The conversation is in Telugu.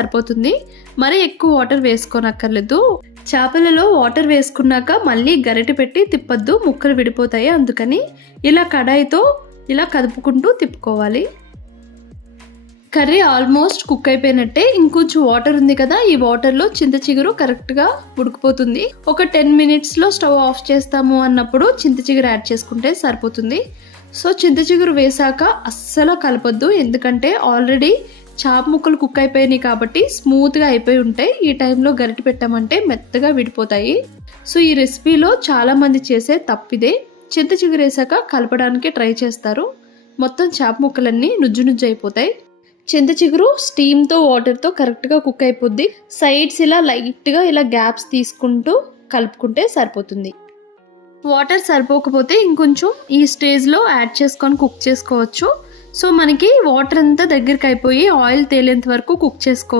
సరిపోతుంది. మరి ఎక్కువ వాటర్ వేసుకోనక్కర్లేదు. చేపలలో వాటర్ వేసుకున్నాక మళ్ళీ గరిటె పెట్టి తిప్పొద్దు, ముక్కలు విడిపోతాయి. అందుకని ఇలా కడాయితో ఇలా కదుపుకుంటూ తిప్పుకోవాలి. కర్రీ ఆల్మోస్ట్ కుక్ అయిపోయినట్టే. ఇంకొంచెం వాటర్ ఉంది కదా, ఈ వాటర్లో చింత చిగురు కరెక్ట్గా ఉడికిపోతుంది. ఒక 10 మినిట్స్లో స్టవ్ ఆఫ్ చేస్తాము అన్నప్పుడు చింత చిగురు యాడ్ చేసుకుంటే సరిపోతుంది. సో చింత చిగురు వేసాక అస్సలు కలపొద్దు, ఎందుకంటే ఆల్రెడీ చేప ముక్కలు కుక్ అయిపోయినాయి కాబట్టి స్మూత్గా అయిపోయి ఉంటాయి. ఈ టైంలో గరిటె పెట్టామంటే మెత్తగా విడిపోతాయి. సో ఈ రెసిపీలో చాలామంది చేసే తప్పిదే, చింత చిగురు వేసాక కలపడానికి ట్రై చేస్తారు. మొత్తం చేప ముక్కలన్నీ నుజ్జు నుజ్జు అయిపోతాయి. చింత చిగురు స్టీమ్తో వాటర్తో కరెక్ట్గా కుక్ అయిపోద్ది. సైడ్స్ ఇలా లైట్గా ఇలా గ్యాప్స్ తీసుకుంటూ కలుపుకుంటే సరిపోతుంది. వాటర్ సరిపోకపోతే ఇంకొంచెం ఈ స్టేజ్లో యాడ్ చేసుకొని కుక్ చేసుకోవచ్చు. సో మనకి వాటర్ అంతా దగ్గరికి అయిపోయి ఆయిల్ తేలేంత వరకు కుక్ చేసుకోవాలి.